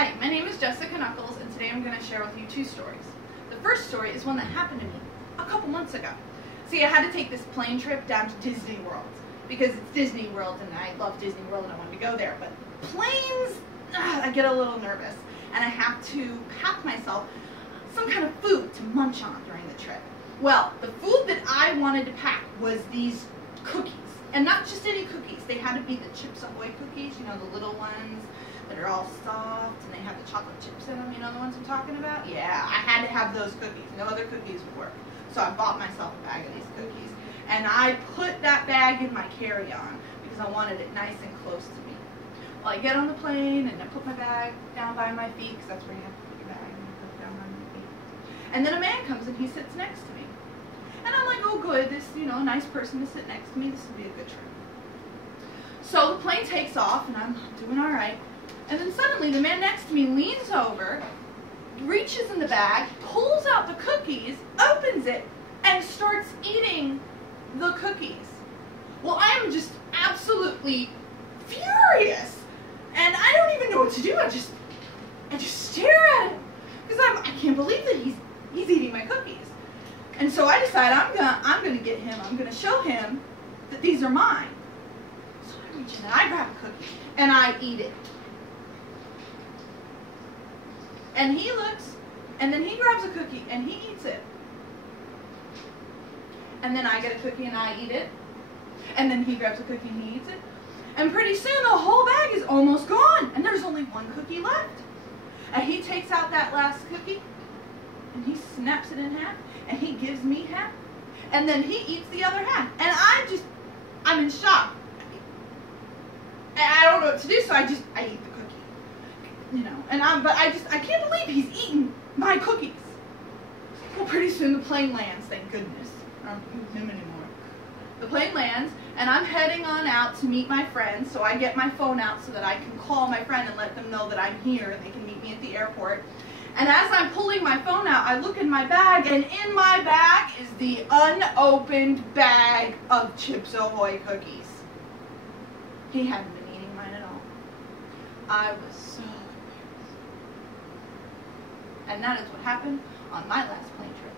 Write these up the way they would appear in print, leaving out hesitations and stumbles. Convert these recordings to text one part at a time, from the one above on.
Hi, my name is Jessica Nuckolls, and today I'm going to share with you two stories. The first story is one that happened to me a couple months ago. See, I had to take this plane trip down to Disney World because it's Disney World and I love Disney World and I wanted to go there, but planes, I get a little nervous and I have to pack myself some kind of food to munch on during the trip. Well, the food that I wanted to pack was these cookies, and not just any cookies. They had to be the Chips Ahoy cookies, you know, the little ones that are all soft and they have the chocolate chips in them, you know the ones I'm talking about? Yeah, I had to have those cookies. No other cookies would work. So I bought myself a bag of these cookies. And I put that bag in my carry-on because I wanted it nice and close to me. Well, I get on the plane and I put my bag down by my feet because that's where you have to put your bag, and you put it down by my feet. And then a man comes and he sits next to me. And I'm like, oh good, this, you know, a nice person to sit next to me, this will be a good trip. So the plane takes off and I'm doing all right. And then suddenly the man next to me leans over, reaches in the bag, pulls out the cookies, opens it, and starts eating the cookies. Well, I am just absolutely furious. And I don't even know what to do. I just stare at him. Because I can't believe that he's eating my cookies. And so I decide I'm gonna get him, I'm gonna show him that these are mine. So I reach in and I grab a cookie and I eat it. And he looks, and then he grabs a cookie and he eats it. And then I get a cookie and I eat it. And then he grabs a cookie and he eats it. And pretty soon the whole bag is almost gone. And there's only one cookie left. And he takes out that last cookie and he snaps it in half and he gives me half. And then he eats the other half. And I'm in shock. And I don't know what to do, so I eat the cookie. You know, but I can't believe he's eating my cookies. Well, pretty soon the plane lands, thank goodness. I don't use him anymore. The plane lands, and I'm heading on out to meet my friends, so I get my phone out so that I can call my friend and let them know that I'm here and they can meet me at the airport. And as I'm pulling my phone out, I look in my bag, and in my bag is the unopened bag of Chips Ahoy cookies. He hadn't been eating mine at all. I was so embarrassed. And that is what happened on my last plane trip.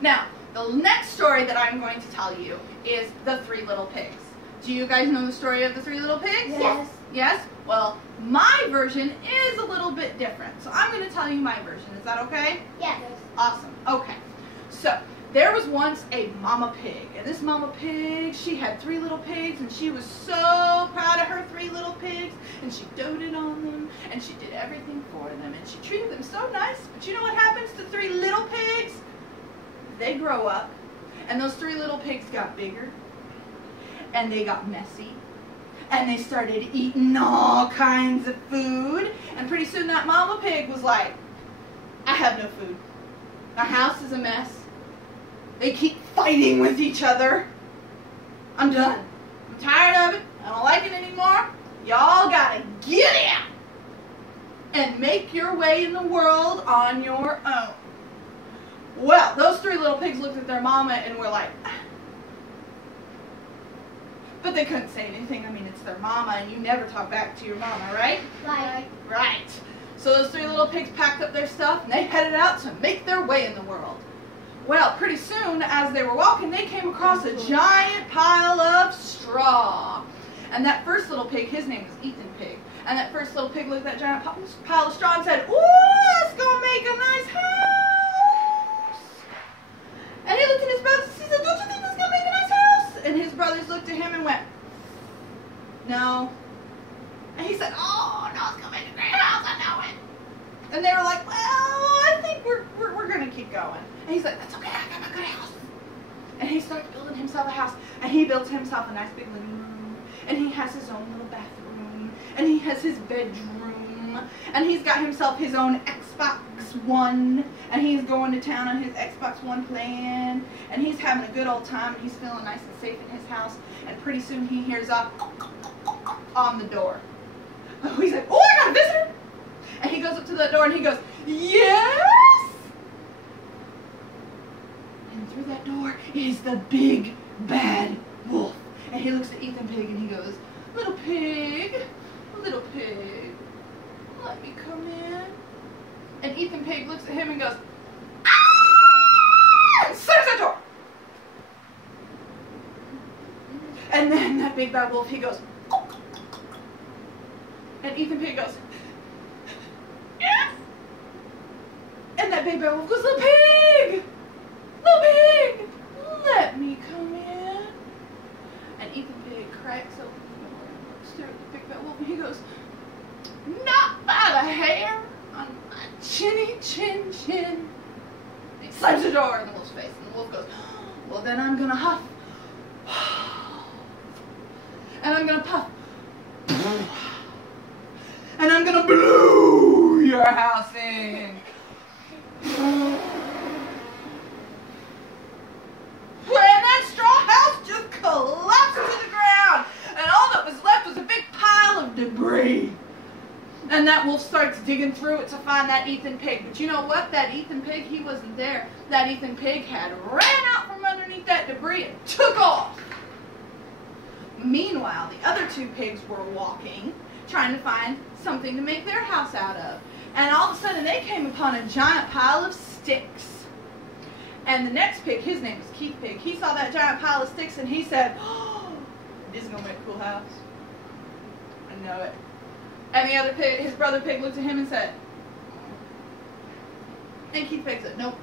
Now, the next story that I'm going to tell you is the Three Little Pigs. Do you guys know the story of the Three Little Pigs? Yes. Yes? Well, my version is a little bit different. So I'm going to tell you my version. Is that okay? Yes. Awesome. Okay. So, there was once a mama pig. And this mama pig, she had 3 little pigs. And she was so proud of her 3 little pigs. And she doted on them. And she did everything for them. And she treated them so nice. But you know what happens to 3 little pigs? They grow up. And those 3 little pigs got bigger. And they got messy. And they started eating all kinds of food. And pretty soon that mama pig was like, I have no food. My house is a mess. They keep fighting with each other. I'm done. I'm tired of it. I don't like it anymore. Y'all gotta get out and make your way in the world on your own. Well, those 3 little pigs looked at their mama and were like, but they couldn't say anything. I mean, it's their mama, and you never talk back to your mama, right? Right. Right. So those 3 little pigs packed up their stuff, and they headed out to make their way in the world. Well, pretty soon, as they were walking, they came across a giant pile of straw. And that first little pig, his name was Ethan Pig, and that first little pig looked at that giant pile of straw and said, ooh, let's go make a nice house. And he looked at his brothers and he said, don't you think let's go make a nice house? And his brothers looked at him and went, no. And he said, oh, no, let's go make a great house, I know it. And they were like, well, I think we're going to keep going. And he's like, that's okay, I got a good house. And he starts building himself a house. And he built himself a nice big living room. And he has his own little bathroom. And he has his bedroom. And he's got himself his own Xbox One. And he's going to town on his Xbox One plan. And he's having a good old time. And he's feeling nice and safe in his house. And pretty soon he hears a on the door. He's like, oh, I got a visitor. And he goes up to the door and he goes, yes? And through that door is the big bad wolf. And he looks at Ethan Pig and he goes, little pig, let me come in. And Ethan Pig looks at him and goes, ah! And slams that door. And then that big bad wolf, he goes, and Ethan Pig goes, yes! And that big bad wolf goes, little pig! Little pig! Let me come in. And Ethan Pig cracks open the door and looks through at the big bad wolf and he goes, not by the hair on my chinny chin chin. And he slams the door in the wolf's face and the wolf goes, well then I'm gonna huff. And I'm gonna puff. And I'm gonna blow your house in. When that straw house just collapsed to the ground, and all that was left was a big pile of debris. And that wolf starts digging through it to find that Ethan Pig. But you know what? That Ethan Pig, he wasn't there. That Ethan Pig had ran out from underneath that debris and took off. Meanwhile, the other two pigs were walking, trying to find something to make their house out of. And all of a sudden, they came upon a giant pile of sticks. And the next pig, his name was Keith Pig, he saw that giant pile of sticks and he said, oh, this is going to make a cool house. I know it. And the other pig, his brother pig, looked at him and said, and Keith Pig said, nope.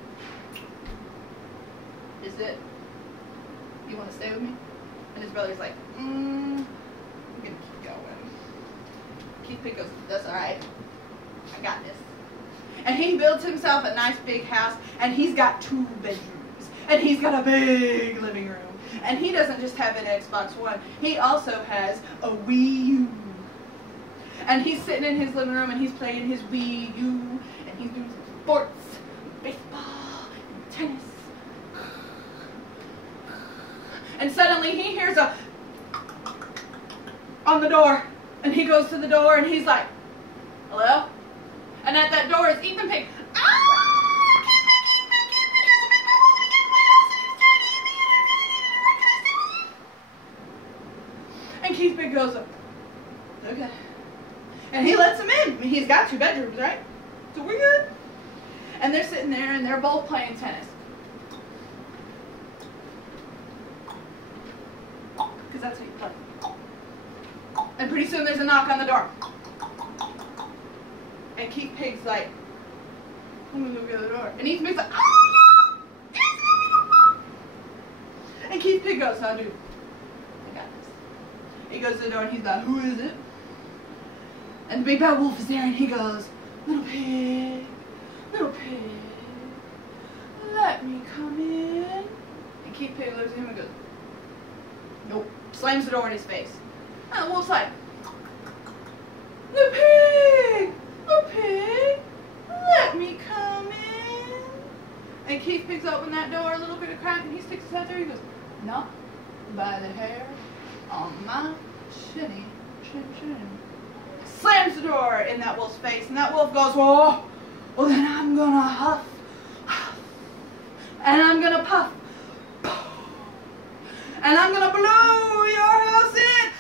Is it? You want to stay with me? And his brother's like, I'm going to keep going. Keith Pig goes, that's alright. I got this. And he builds himself a nice big house, and he's got 2 bedrooms. And he's got a big living room. And he doesn't just have an Xbox One. He also has a Wii U. And he's sitting in his living room, and he's playing his Wii U. And he's doing some sports, baseball, and tennis. And suddenly he hears a on the door. And he goes to the door and he's like, hello? And at that door is Ethan Pig. And Keith Pig goes, okay. And he lets him in. I mean, he's got 2 bedrooms, right? So we're good. And they're sitting there and they're both playing tennis. Because that's how you play. And pretty soon there's a knock on the door. And Keith Pig's like, I'm gonna go get the door. And Ethan Pig's like, oh no! And Keith Pig goes, how do? I got this. He goes to the door and he's like, who is it? And the big bad wolf is there and he goes, little pig, let me come in. And Keith Pig looks at him and goes, nope. Slams the door in his face. And the wolf's like, little pig, let me come in. And Keith Pig's open that door a little bit of crack and he sticks his head there and he goes, not by the hair on my chinny chin chin. Slams the door in that wolf's face and that wolf goes, oh, well then I'm gonna huff, and I'm gonna puff, and I'm gonna blow your house in.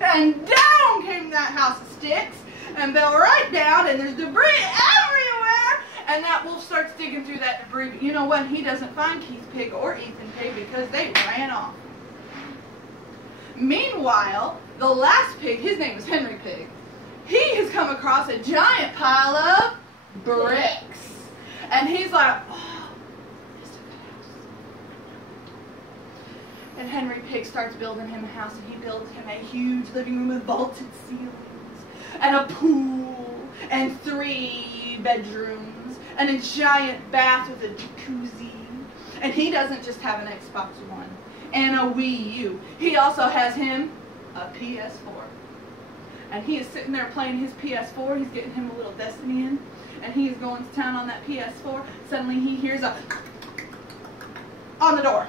And down came that house of sticks and fell right down, and there's debris everywhere. And that wolf starts digging through that debris. But you know what? He doesn't find Keith Pig or Ethan Pig because they ran off. Meanwhile, the last pig, his name is Henry Pig, he has come across a giant pile of bricks. And he's like, oh, this is a good house. And Henry Pig starts building him a house, and he builds him a huge living room with vaulted ceilings, and a pool, and 3 bedrooms, and a giant bath with a jacuzzi. And he doesn't just have an Xbox One and a Wii U. He also has him a PS4. And he is sitting there playing his PS4. He's getting him a little Destiny in. And he is going to town on that PS4. Suddenly he hears a on the door.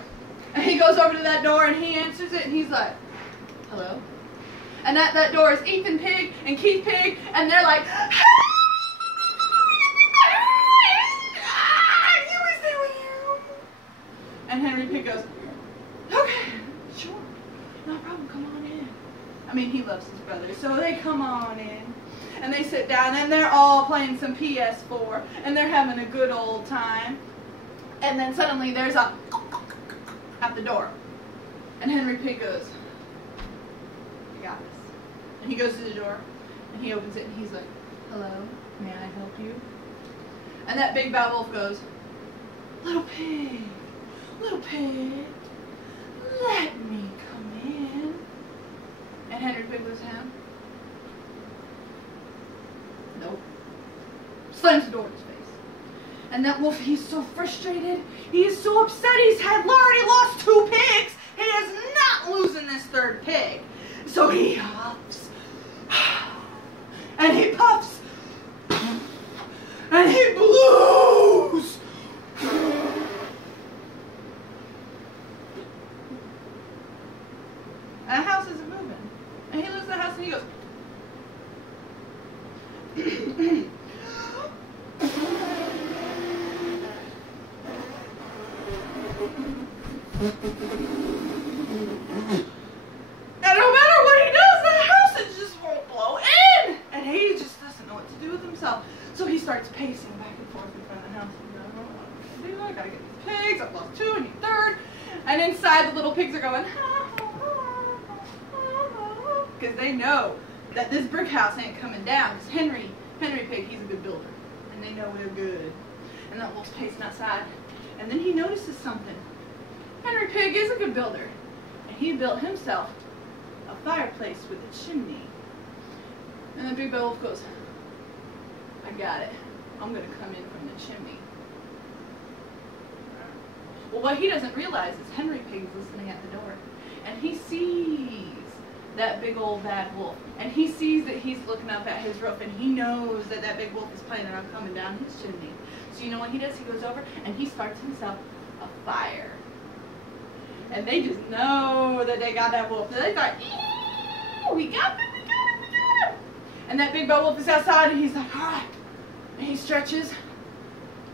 And he goes over to that door and he answers it and he's like, hello? And at that door is Ethan Pig and Keith Pig, and they're like, and Henry Pig goes, okay, sure, no problem, come on in. I mean, he loves his brother. So they come on in, and they sit down, and they're all playing some PS4, and they're having a good old time. And then suddenly there's a at the door. And Henry Pig goes, "I got this." And he goes to the door, and he opens it, and he's like, "Hello, may I help you?" And that big bad wolf goes, little pig, let me come in." And Henry Pig goes down. Nope. Slams the door in his face. And that wolf, he's so frustrated. He is so upset. He's already lost 2 pigs. He is not losing this 3rd pig. So he huffs. And he puffs. And he blows. And the house isn't moving. And he looks at the house and he goes, and no matter what he does, the house just won't blow in. And he just doesn't know what to do with himself. So he starts pacing back and forth in front of the house. He's like, "I don't know what to do. I gotta get these pigs. I've lost 2, I need 3rd. And inside, the little pigs are going, because they know that this brick house ain't coming down. Because Henry Pig, he's a good builder. And they know we're good. And that wolf's pacing outside. And then he notices something. Henry Pig is a good builder. And he built himself a fireplace with a chimney. And the big bad wolf goes, "I got it. I'm going to come in from the chimney." Well, what he doesn't realize is Henry Pig is listening at the door. And he sees that big old bad wolf. And he sees that he's looking up at his roof, and he knows that that big wolf is planning on coming down his chimney. So you know what he does? He goes over and he starts himself a fire. And they just know that they got that wolf. So they thought, we got him. And that big bad wolf is outside, and he's like, all right. And he stretches,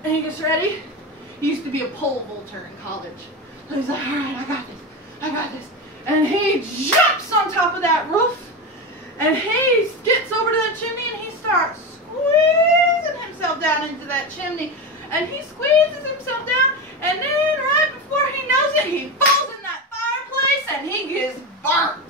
and he gets ready. He used to be a pole vaulter in college. So he's like, all right, I got this. And he jumps on top of that roof, and he gets over to that chimney, and he starts squeezing himself down into that chimney. And he squeezes himself down, and then right before he knows it, he falls in that fireplace, and he gets burnt.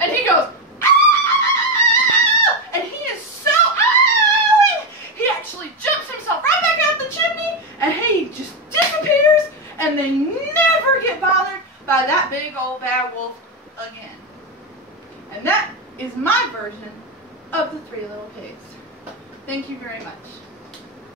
And he goes, "Ah!" And he is so, "Ah!" He actually jumps himself right back out the chimney, and he just disappears, and they never get bothered by that big old bad wolf again. And that is my version of the 3 little pigs. Thank you very much.